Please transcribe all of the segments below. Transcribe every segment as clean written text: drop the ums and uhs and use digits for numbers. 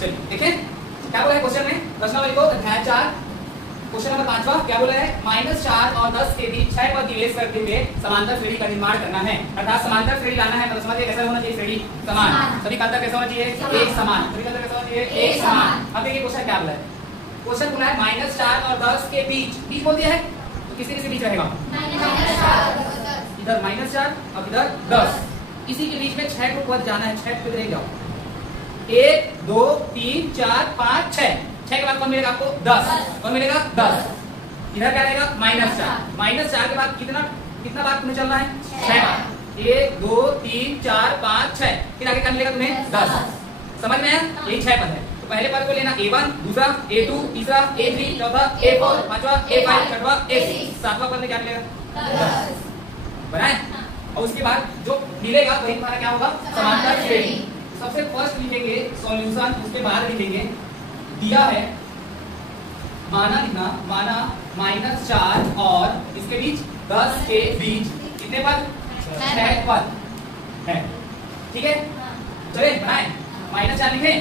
चलिए देखें क्या बोला है क्वेश्चन में, प्रश्नावली को अध्याय 4 क्वेश्चन नंबर 5वां क्या बोला है, -4 और 10 के बीच 6 पद निवेश करते हुए समांतर श्रेणी का निर्माण करना है। अर्थात समांतर श्रेणी लाना है मतलब समझिए कैसा होना चाहिए, श्रेणी समान, सभी का अंतर कैसा होना चाहिए, एक समान, सभी का अंतर कैसा होना चाहिए, एक समान। अब देखिए क्वेश्चन क्या बोला है, क्वेश्चन बोला है -4 और 10 के बीच, बीच बोल दिया है तो किसी किसी बीच रहेगा, इधर -4 और इधर 10, इसी के बीच में 6 को पद जाना है, 6 किधर जाओ, 1 2 3 4 5 6, 6 के बाद कौन मिलेगा आपको 10, कौन मिलेगा 10, इधर क्या रहेगा -4, -4 के बाद कितना बार तुम्हें चलना है 6 बार, 1 2 3 4 5 6, फिर आगे क्या मिलेगा तुम्हें 10, समझ में आया, यही 6 पद है। तो पहले पद को लेना A1, दूसरा A2, तीसरा A3, चौथा A4, पांचवा A5, छठवा A6, सातवां पद में क्या मिलेगा 10, बनाए। और उसके बाद जो मिलेगा वही तुम्हारा क्या होगा समांतर श्रेणी। सबसे फर्स्ट लिखेंगे सॉल्यूशन, उसके बाद लिखेंगे दिया है, माना लिखना, माना -4 और इसके बीच 10 के बीच कितने पद, 6 पद है, ठीक है। चलिए बनाए, -4 लिखे,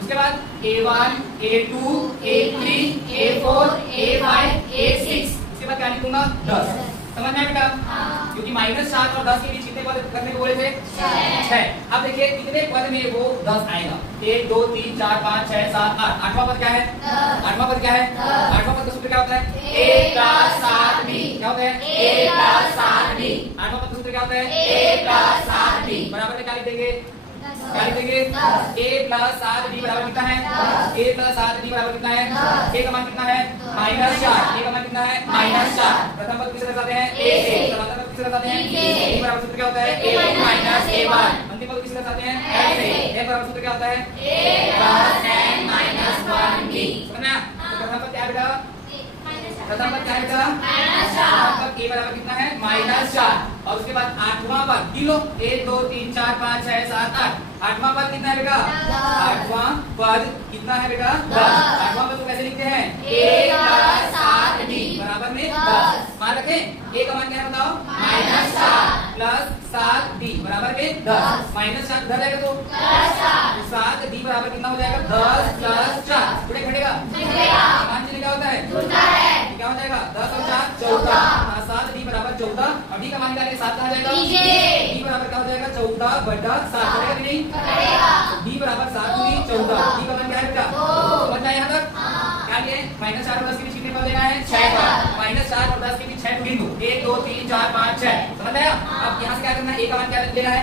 उसके बाद A1, A2, A3, A4, A5, A6, उसके बाद क्या लिखूंगा 10, समझ में आया बेटा, क्योंकि -4 और 10 के बीच कितने पद करने को बोले थे 6। अब देखिए कितने पद में वो 10 आएगा, 1 2 3 4 5 6 7 8, आठवां पद क्या है, आठवां पद क्या है, आठवां पद का सूत्र क्या होता है, a + 7b, क्या होता है a + 7b, आठवां पद का सूत्र क्या होता है a + 7b, बराबर में क्या लिख देंगे, क्या लिखेंगे a + 7b बराबर कितना है, a + 7b बराबर कितना है, a का मान कितना है -4, a का मान कितना है -4, प्रथम पद किसे दर्शाते हैं a से, समांतर पद किसे दर्शाते हैं b, बराबर सूत्र क्या होता है a - a1, अंतिम पद किसे दर्शाते हैं f से, f बराबर सूत्र क्या होता है a + n - 1b, समझना। तो प्रथम पद क्या है बेटा, प्रथम पद क्या है बेटा प्रथम पद a बराबर कितना है -4, और उसके बाद आठवां पद गिनो 1 2 3 4 5 6 7 8, आठवां पद कितना है बेटा, आठवां पद कितना है बेटा 10, आठवां पद को कैसे लिखते हैं a + 7b बराबर में 10, मान रखे a का मान क्या है बताओ -4 + 7b बराबर में 10, -4 इधर जाएगा तो 7b बराबर कितना हो जाएगा 10 + 4, जुड़े घटेगा, मान चिन्ह क्या होता है, क्या हो जाएगा 10 और 4 14, 7b बराबर 14, और d का मान निकालेंगे 7 कहाँ जाएगा, d बराबर क्या हो जाएगा 14/7, करेगा कि नहीं, d बराबर 7 × 14, d का मान क्या है बेटा, समझ में यहाँ तक क्या लिए, -4 और 10 के बीच कितने पद लेना है 6 पद, -4 और 10 के बीच 6 गिनो 1 2 3 4 5 6, समझ आया। अब यहाँ से क्या करना है, a का मान क्या लेना है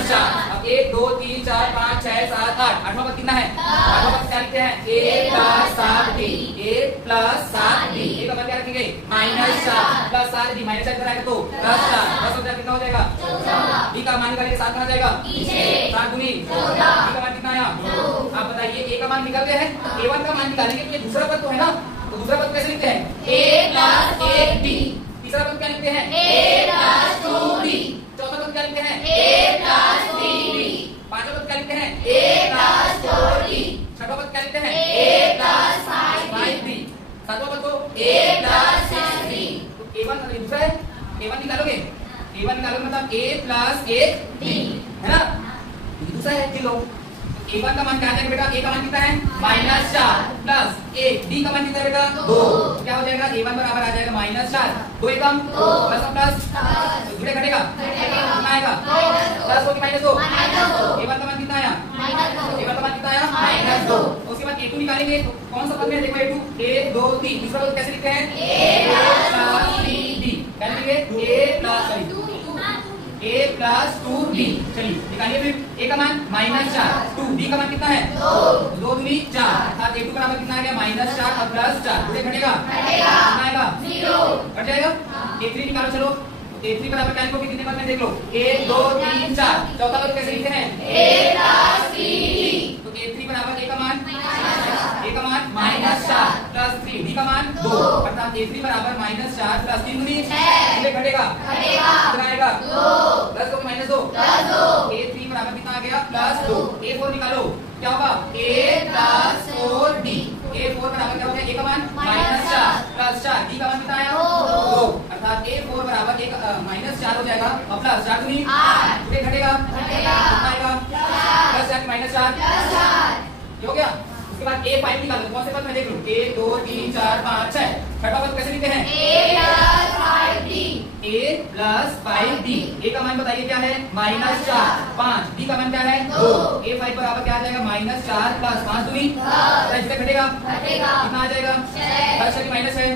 -4, अब 1 2 3 4 5 6 7 8, आठवां पद कितना है, आठवां पद क्या लिखते हैं a + 7b, a + 7b, a का मान क्या रखेंगे -4 + 7b, -4 इधर आएगा तो +4, 10 और 4 कितना हो जाएगा 14, d का मान निकालेंगे 7 कहाँ जाएगा 7 × 14, d का मान कितना आया, आप बताइए a का मान निकल गया है, a1 का मान निकालेंगे तो ये दूसरा पद तो है ना, तो दूसरा पद कैसे लिखते हैं a + 1b, तीसरा पद क्या लिखते हैं a + 2b, चौथा पद क्या लिखते हैं a + 3b, पांचवा पद क्या लिखते हैं a + 4b, छठवां पद क्या लिखते हैं a + 5b, सातवां पद को a + 6b, तो a1 दूसरा है, a1 निकालोगे, a1 निकालोगे मतलब a + 1b है ना, दूसरा है किलो, a1 का मान क्या है बेटा, a का मान कितना है -4 + 1, d का मान कितना है बेटा 2, क्या हो जाएगा a1 बराबर आ जाएगा -4, 2 एकम प्लस प्लस जुड़े घटेगा, कितना आएगा प्लस हो कि -2, a1 का मान कितना आया a1 का मान कितना आया -2, उसके बाद a2 निकालेंगे तो कौन सा पद में देखो a2 1 2 3, दूसरा पद कैसे लिखते हैं a + 3b, क्या लिखेंगे a + 2b, चलिए निकालिए फिर a का मान -4, 2, d का मान कितना है 2 दूनी 4, अर्थात a2 बराबर कितना आ गया -4 और +4, जुड़े घटेगा, कितना आएगा 0, घट जाएगा। a3 निकालो, चलो a3 बराबर क्या लिखोगे, कितने पद में देख लो 1 2 3 4, चौथा पद कैसे लिखते हैं a + 3d, तो a3 बराबर a का मान -4 + 3, d का मान 2, अर्थात a3 बराबर -4 + 3 दूनी 6, जुड़े घटेगा, कितना आएगा 2 + 2 -2, a3 बराबर कितना आ गया +2, a4 निकालो क्या होगा a + 4d, a4 बराबर क्या हो गया, a का मान -4 + 4, d का मान कितना आया 2, अर्थात a4 बराबर -4 हो जाएगा और +4 दूनी 8, घटेगा, कितना आएगा +4 -4 ये हो गया। उसके बाद A5 निकालो, कौन से पद में देख लो, 1 2 3 4 5 6। छठा पद कैसे लिखते हैं, A प्लस 5D। A का मान बताइए क्या है, -4। 5 D का मान क्या है, 2। A5 बराबर क्या आ जाएगा, -4 प्लस 5 दूनी इससे घटेगा, कितना आ जाएगा, प्लस है कि माइनस है,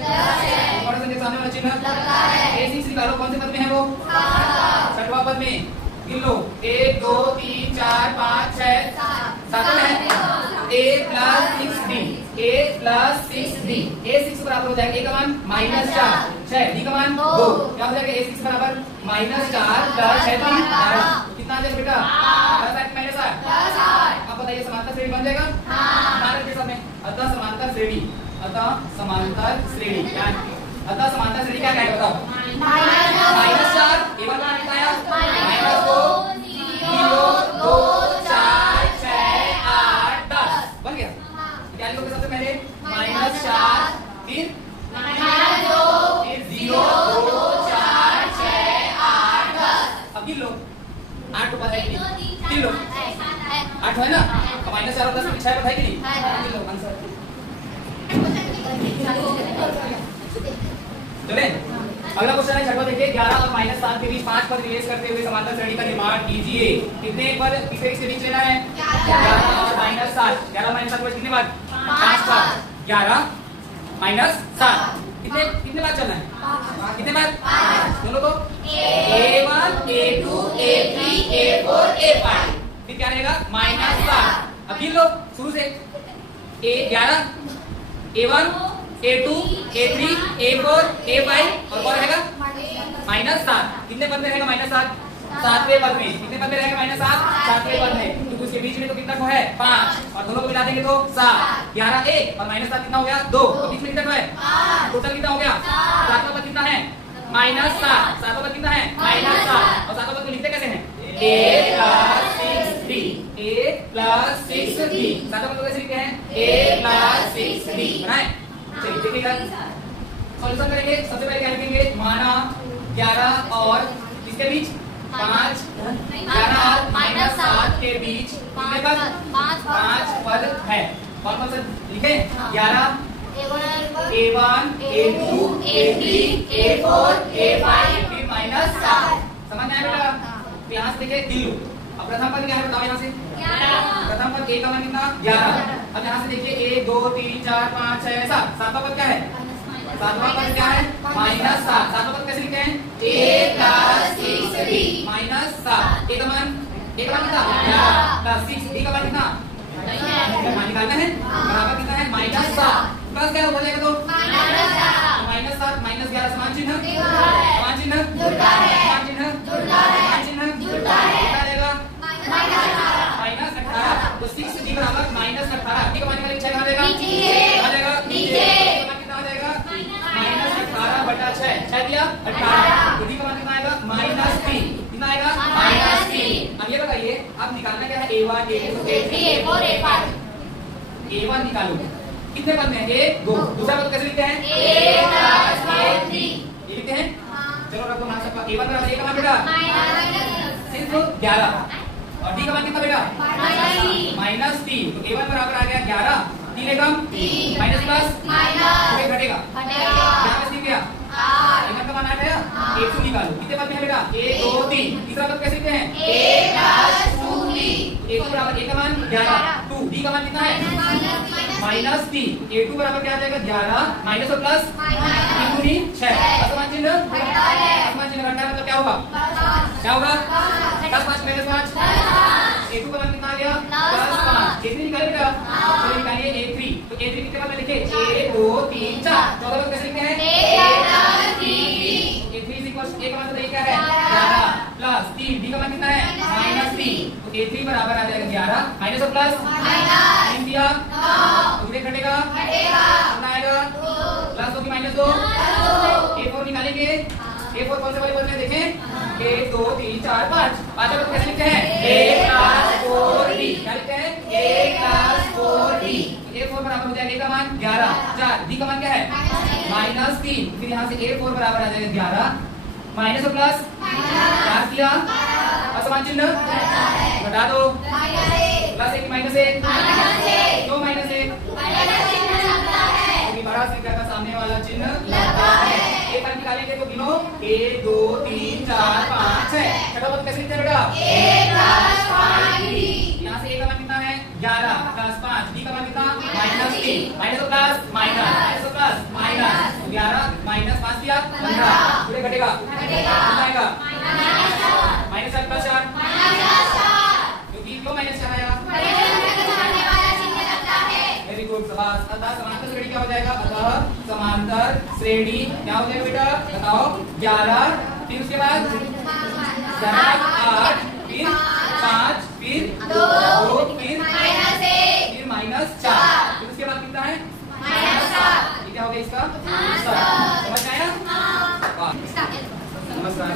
और संख्या सामने वाला चिन्ह। A6 निकालो, कौन से पद में है वो, छठवां पद में। गिन लो, 1 2 3 4 5 6 7 है। A plus 6D, A plus 6D। A6 बराबर हो जाएगा, A का मान -4 6, D का मान 2। क्या हो जाएगा, A6 बराबर -4 प्लस 6 कितना आ जाएगा बेटा, -8। अब बताइए समांतर श्रेणी बन जाएगा, के समय अतः समांतर श्रेणी, अतः समांतर श्रेणी क्या, अतः समांतर श्रेणी क्या कहेगा बताओ, -4 केवल मान बताया, -2 0 2 4 6 8 10 बन गया। क्या लिखोगे सबसे पहले, -4 फिर 0 2 4 6 8 10। अब गिन लो, 8 को पता है कि नहीं, गिन लो, 8 है ना, तो -4 और 10 में 6 पता है कि नहीं, गिन लो आंसर। चले अगला क्वेश्चन है छठवा, देखिए 11 और -7 के बीच 5 पद निवेश करते हुए समांतर श्रेणी का निर्माण कीजिए। कितने पद इसके बीच लेना है, 11 और -7। 11 और -7 कितने बार, 5 बार। 11 -7 कितने कितने बार चलना है, कितने बार, दोनों को, A1 A2 A3 A4 A5। फिर क्या रहेगा, -7। अब गिन लो शुरू से, A11 A1 A2 A3 A4 A5 और कौन रहेगा, -7। कितने पद में रहेगा -7, 7वें पद में। कितने पद में रहेगा -7, 7वें पद में। तो उसके बीच में तो कितना को है, 5, और दोनों को मिला देंगे तो 7। 11 1 और -7 कितना हो गया, 2। तो बीच में कितना है, टोटल कितना हो गया, 7वां पद कितना है, -7। 7वां पद कितना है, -7। और 7वां पद को लिखते कैसे हैं, A plus 6D, A plus 6D। 7वां पद को कैसे लिखते हैं, A प्लस 6D। बनाए, चलिए देखिएगा सॉल्यूशन करेंगे। सबसे पहले क्या लिखेंगे, माना 11 और इसके बीच 5, 11 और -7 के बीच कितने पद, 5 पद है। कौन कौन से लिखे, 11 A1 A2 A3 A4 A5 फिर -7। समझ में आया बेटा, तो यहाँ से देखिए दिल। अब प्रथम पद क्या है बताओ, यहाँ से प्रथम पद A का मान कितना, 11। अब यहाँ से देखिए 1 2 3 4 5 6 7। सातवां पद क्या है, सातवां पद क्या है, -7। सातवां पद कैसे लिखते हैं, A प्लस 6D -7। A का मान कितना, 11 प्लस 6, D का मान कितना, मान निकालना है, बराबर कितना है, -7 प्लस क्या हो जाएगा, तो -7 -11 समान चिन्ह, समान चिन्ह, समान चिन्ह, समान चिन्ह, कितना रहेगा, -18। तो 6D बराबर -18। D का मान निकालेंगे, 6 कहाँ रहेगा, आ जाएगा नीचे, कितना आ जाएगा, -18/6। 6 दिया 18। तो D का मान कितना आएगा, -3। कितना आएगा, -3। अब ये बताइए, अब निकालना क्या है, A1 A2 A3 A4 A5। A1 निकालो, कितने पद में है, 1 2। दूसरा पद कैसे लिखते हैं, A प्लस A3 ये लिखते हैं। चलो रखो मान सबका, A1 बराबर A का मान बेटा सिर्फ 11 और D का मान कितना बेटा, -3। तो A1 बराबर आ गया 11, 3 एकम माइनस प्लस फिर घटेगा, यहाँ पे गया A1 का मान 8 है, A2 निकालो। कितने पद में है बेटा, 1 2 3। तीसरा पद कैसे लिखते हैं, A प्लस 2D। A2 बराबर A का मान 11 2, D का मान कितना है, -3। A2 बराबर क्या आ जाएगा, 11 माइनस और प्लस 3 दूनी 6। असमान चिन्ह, असमान चिन्ह घटना मतलब क्या होगा, क्या होगा, 10 5 -5। A2 का मान कितना आ गया, +5। कितनी निकाले बेटा, तो निकालिए A3। तो A3 कितने पद में लिखे, 1 2 3 4। चौदह पद कैसे लिखते हैं, A3 A का मान बताइए क्या है, 11 प्लस 3। D का मान कितना है, -3। तो A3 बराबर आ जाएगा 11 माइनस और प्लस 3 दिया, तो कितने घटेगा, कितना आएगा, प्लस 2 की -2। A4 निकालेंगे, A4 कौन से वाले पद में देखें, 1 2 3 4 5। पांचवा पद कैसे लिखते हैं, A प्लस 4D। क्या लिखते हैं, A प्लस 4D। A4 बराबर हो जाएगा A का मान 11 4, D का मान क्या है, -3। फिर यहाँ से A4 बराबर आ जाएगा 11 माइनस और प्लस 4 किया, असमान चिन्ह घटा दो, +1 -1 निकालेंगे तो गिनो 1 2 3 4 5 6। छठा पद कैसे लिखते हैं बेटा? यहाँ से a का मान कितना है 11 प्लस 5, b का मान कितना -3, माइनस तो प्लस माइनस तो प्लस माइनस, 11 माइनस 5 दिया 15, पूरे घटेगा कितना आएगा -4 प्लस 4, क्योंकि क्यों -4 आएगा? वेरी गुड शाबाश। अतः समांतर श्रेणी क्या हो जाएगा? अतः समांतर श्रेणी क्या हो जाएगा बेटा? बताओ 11, फिर उसके बाद 7 8, फिर 5, फिर 2, फिर -4, फिर उसके बाद कितना है ये क्या हो गया इसका आंसर? समझ में आया? नमस्कार।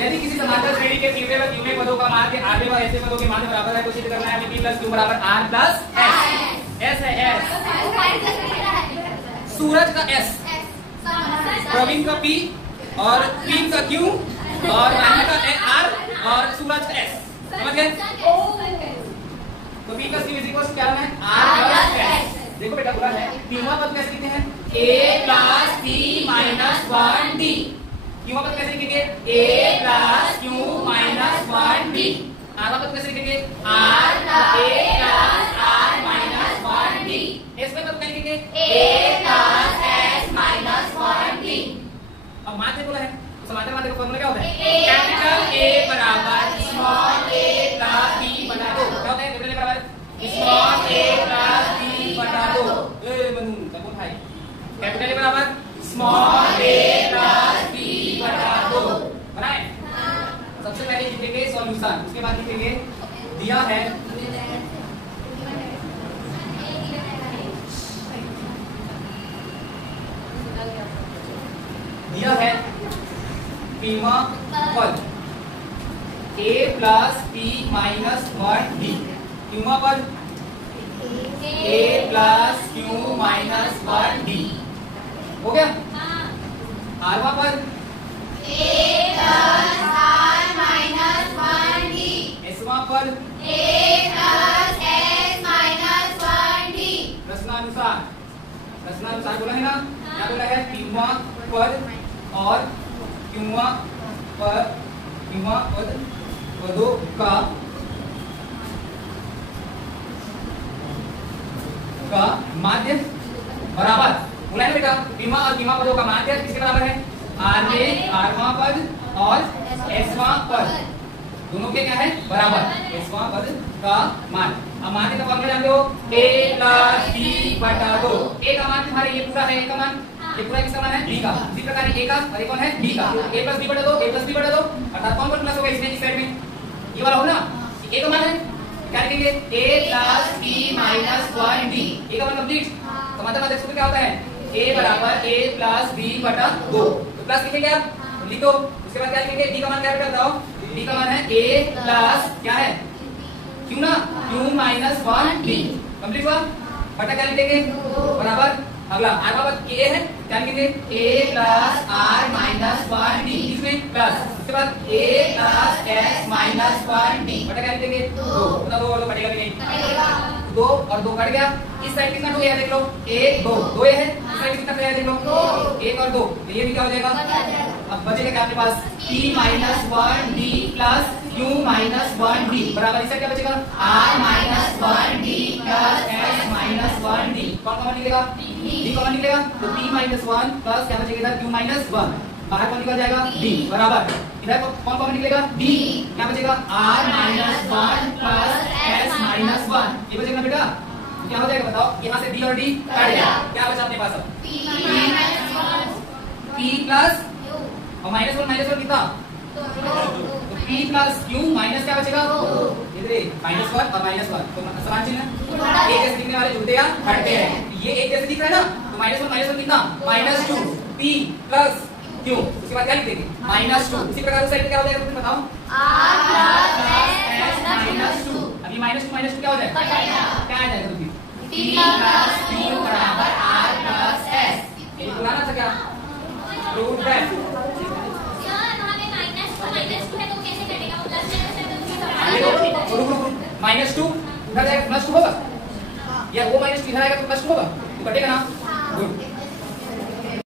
यदि किसी समांतर श्रेणी के तीव्र व द्वितीय पदों का माध्य आधे व ऐसे पदों के माध्य बराबर है तो सिद्ध करना है p + q = r + s है s, सूरज का s, प्रवीण का p और पीन का q और रानी का r और सूरज का s। समझ गए? तो p + q = क्या है r + s। देखो बेटा बोला है तीनवा पद कैसे लिखते हैं? a + p - 1d। क्यों पद कैसे लिखेंगे? a + q - 1d। आधा पद कैसे लिखेंगे? r + -1d। इसमें पद कैसे लिखेंगे? a + s - 1d। अब माध्य बोला है समांतर माध्य का फॉर्मूला क्या होता है? कैपिटल A बराबर स्मॉल a + b बटा 2। क्या होता है? कैपिटल A बराबर स्मॉल a + b बटा 2। ए मनू क्या बोल भाई? कैपिटल A बराबर स्मॉल a + b बटा 2 बनाए। सबसे पहले लिखेंगे सॉल्यूशन, उसके बाद लिखेंगे दिया है पीमा पद a + p - 1d। क्यूमा पद a + q - 1d हो गया। आरवा पद a + r - 1d। एसवा पद a + s - 1d। प्रश्नानुसार बोला है ना? क्या बोला है? पीमा पद और क्यूमा पद पदों का माध्य बराबर बोला है बेटा। पीमा और क्यूमा पदों का माध्य किसके बराबर है? आरवां पद और एसवां पद दोनों के क्या है? बराबर। एसवां पद का मान। अब माध्य का फॉर्मूला जानते हो? a + b बटा 2। a का मान तुम्हारे ये पूरा है, a का मान ये पूरा किसका मान है? b का। इसी प्रकार a का और ये कौन है? b का। a + b बटा 2, a + b बटा 2 अर्थात कौन प्लस होगा इसमें? इस साइड में ये वाला हो ना, a का मान है क्या लिखेंगे? a + p - 1d। a का मान कंप्लीट। समांतर माध्य सूत्र क्या होता है? a बराबर a + b बटा 2। तो प्लस लिखेंगे आप, लिख दो। उसके बाद क्या लिखेंगे? d का मान क्या बेटा बताओ? d का मान है a प्लस क्या है? q ना, q - 1d। कंप्लीट हुआ। बटा क्या लिखेंगे? बराबर। अगला आरवा पद a है, क्या लिखेंगे? a + r - 1d। इसमें प्लस, उसके बाद a + s - 1d। बटा क्या लिखेंगे? 2। बता दो और तो कटेगा भी नहीं। 2 और 2 कट गया। इस साइड कितना 2 है देख लो? 1 2 2 है। इस साइड कितना है देख लो? 1 और 2। ये भी क्या हो जाएगा? अब बचेगा क्या आपके पास? p - 1d plus q - 1d बराबर इस साइड क्या बचेगा? r - 1d plus s - 1d। कौन कॉमन निकलेगा? d कॉमन निकलेगा तो p - 1 प्लस क्या बचेगा? q - 1 बाहर कौन निकल जाएगा? d बराबर। इधर कौन कॉमन निकलेगा? d क्या बचेगा? r - 1 प्लस s - 1 ये बचेगा बेटा। क्या हो जाएगा बताओ? यहाँ से d और d कट गया। क्या बचा अपने पास? अब p प्लस और -1 कितना? तो p प्लस q माइनस क्या बचेगा? इधर -1 और -1 तो समान चिन्ह एक जैसे दिखने वाले जुड़ते या हटते हैं। ये एक जैसे दिख रहा है ना, तो -1 कितना? -2 p प्लस q। उसके बाद क्या लिखेंगे? -2। इसी प्रकार उस साइड पे क्या हो जाएगा तुम बताओ? r + s - 2। अभी -2 क्या हो जाएगा? क्या आ जाएगा तुम? p + q बराबर r + s। ये पुराना था क्या? प्रूव दैट सर वहां पे -2 है तो कैसे कटेगा? वो प्लस -2 उधर जाएगा +2 होगा या वो -2 इधर आएगा तो +2 होगा तो कटेगा ना। गुड।